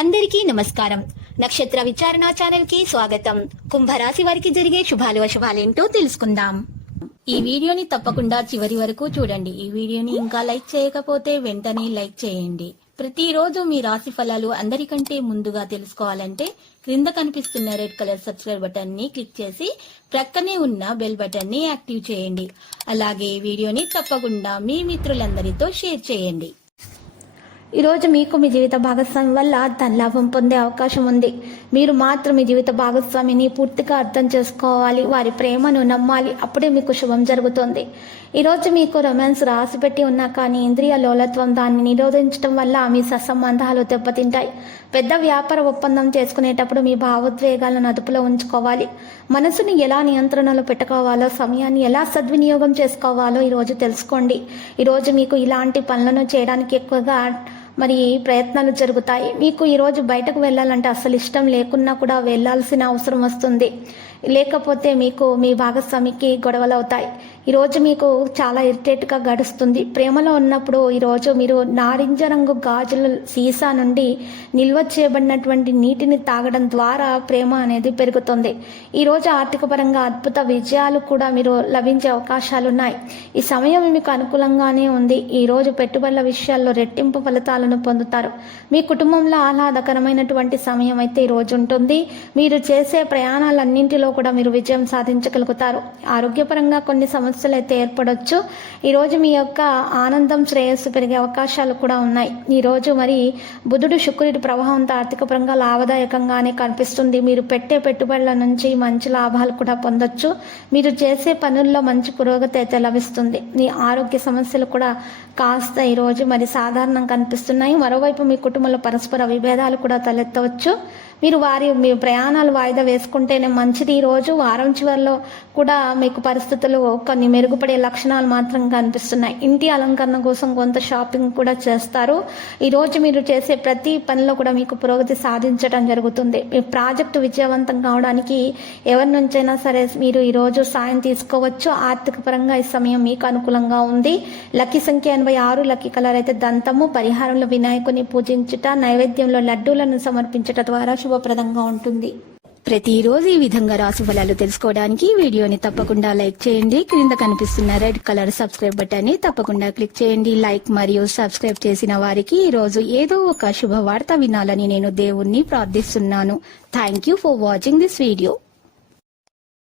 అందరికీ నమస్కారం. నక్షత్ర విచారణ ఛానల్ కి స్వాగతం. కుంభరాశి వారికి జరిగే శుభాలు అశుభాలేంటో తెలుసుకుందాం. ఈ వీడియోని తప్పకుండా చివరి వరకు చూడండి. ఈ వీడియోని ఇంకా లైక్ చేయకపోతే వెంటనే లైక్ చేయండి. ప్రతిరోజు మీ రాశి ఫలాలు అందరికంటే ముందుగా తెలుసుకోవాలంటే క్రింద కనిపిస్తున్న రెడ్ కలర్ సబ్స్క్రైబ్ బటన్ ని క్లిక్ చేసి ప్రక్కనే ఉన్న బెల్ బటన్ ని యాక్టివ్ చేయండి. అలాగే ఈ వీడియోని తప్పకుండా మీ మిత్రులందరితో షేర్ చేయండి. ఈరోజు మీకు మీ జీవిత భాగస్వామి వల్ల ధనలాభం పొందే అవకాశం ఉంది. మీరు మాత్రం మీ జీవిత భాగస్వామిని పూర్తిగా అర్థం చేసుకోవాలి, వారి ప్రేమను నమ్మాలి. అప్పుడే మీకు శుభం జరుగుతుంది. ఈరోజు మీకు రొమాన్స్ రాసి పెట్టి ఉన్నా కానీ ఇంద్రియ లోలత్వం దాన్ని నిరోధించడం వల్ల మీ సత్సంబంధాలు దెబ్బతింటాయి. పెద్ద వ్యాపార ఒప్పందం చేసుకునేటప్పుడు మీ భావోద్వేగాలను అదుపులో ఉంచుకోవాలి. మనసుని ఎలా నియంత్రణలో పెట్టుకోవాలో, సమయాన్ని ఎలా సద్వినియోగం చేసుకోవాలో ఈరోజు తెలుసుకోండి. ఈరోజు మీకు ఇలాంటి పనులను చేయడానికి ఎక్కువగా ప్రయత్నాలు జరుగుతాయి. మీకు ఈరోజు బయటకు వెళ్ళాలంటే అసలు ఇష్టం లేకున్నా కూడా వెళ్ళాల్సిన అవసరం వస్తుంది. లేకపోతే మీకు మీ భాగస్వామికి గొడవలు అవుతాయి. ఈరోజు మీకు చాలా ఇరిటేట్గా గడుస్తుంది. ప్రేమలో ఉన్నప్పుడు ఈరోజు మీరు నారింజ రంగు గాజుల సీసా నుండి నిల్వ చేయబడినటువంటి నీటిని తాగడం ద్వారా ప్రేమ అనేది పెరుగుతుంది. ఈరోజు ఆర్థిక పరంగా అద్భుత విజయాలు కూడా మీరు లభించే అవకాశాలు ఉన్నాయి. ఈ సమయం మీకు అనుకూలంగానే ఉంది. ఈరోజు పెట్టుబడుల విషయాల్లో రెట్టింపు ఫలితాలను పొందుతారు. మీ కుటుంబంలో ఆహ్లాదకరమైనటువంటి సమయం అయితే ఈరోజు ఉంటుంది. మీరు చేసే ప్రయాణాలన్నింటిలో కూడా మీరు విజయం సాధించగలుగుతారు. ఆరోగ్యపరంగా కొన్ని సమస్యలు అయితే ఏర్పడవచ్చు. ఈరోజు మీ యొక్క ఆనందం, శ్రేయస్సు పెరిగే అవకాశాలు కూడా ఉన్నాయి. ఈరోజు బుధుడు శుక్రుడి ప్రభావంతో ఆర్థిక పరంగా లాభదాయకంగానే కనిపిస్తుంది. మీరు పెట్టే పెట్టుబడుల నుంచి మంచి లాభాలు కూడా పొందొచ్చు. మీరు చేసే పనుల్లో మంచి పురోగతి అయితే లభిస్తుంది. మీ ఆరోగ్య సమస్యలు కూడా కాస్త ఈరోజు సాధారణంగా కనిపిస్తున్నాయి. మరోవైపు మీ కుటుంబంలో పరస్పర విభేదాలు కూడా తలెత్తవచ్చు. మీ ప్రయాణాలు వాయిదా వేసుకుంటేనే మంచిది. ఈరోజు వారం చివరిలో కూడా మీకు పరిస్థితులు కొన్ని మెరుగుపడే లక్షణాలు మాత్రం కనిపిస్తున్నాయి. ఇంటి అలంకరణ కోసం కొంత షాపింగ్ కూడా చేస్తారు. ఈరోజు మీరు చేసే ప్రతి పనిలో కూడా మీకు పురోగతి సాధించడం జరుగుతుంది. మీ ప్రాజెక్టు విజయవంతం కావడానికి ఎవరి నుంచైనా సరే మీరు ఈరోజు సాయం తీసుకోవచ్చు. ఆర్థిక పరంగా ఈ సమయం మీకు అనుకూలంగా ఉంది. లక్కీ సంఖ్య 86, లక్కీ కలర్ అయితే దంతము. పరిహారంలో వినాయకుని పూజించుట, నైవేద్యంలో లడ్డూలను సమర్పించట ద్వారా శుభప్రదంగా ఉంటుంది. ప్రతిరోజు ఈ విధంగా రాశి ఫలాలు తెలుసుకోవడానికి వీడియోని తప్పకుండా లైక్ చేయండి. క్రింద కనిపిస్తున్న రెడ్ కలర్ సబ్స్క్రైబ్ బటన్ ని తప్పకుండా క్లిక్ చేయండి. లైక్ మరియు సబ్స్క్రైబ్ చేసిన వారికి ఈ రోజు ఏదో ఒక శుభవార్త వినాలని నేను దేవుణ్ణి ప్రార్థిస్తున్నాను. Thank you for watching this video.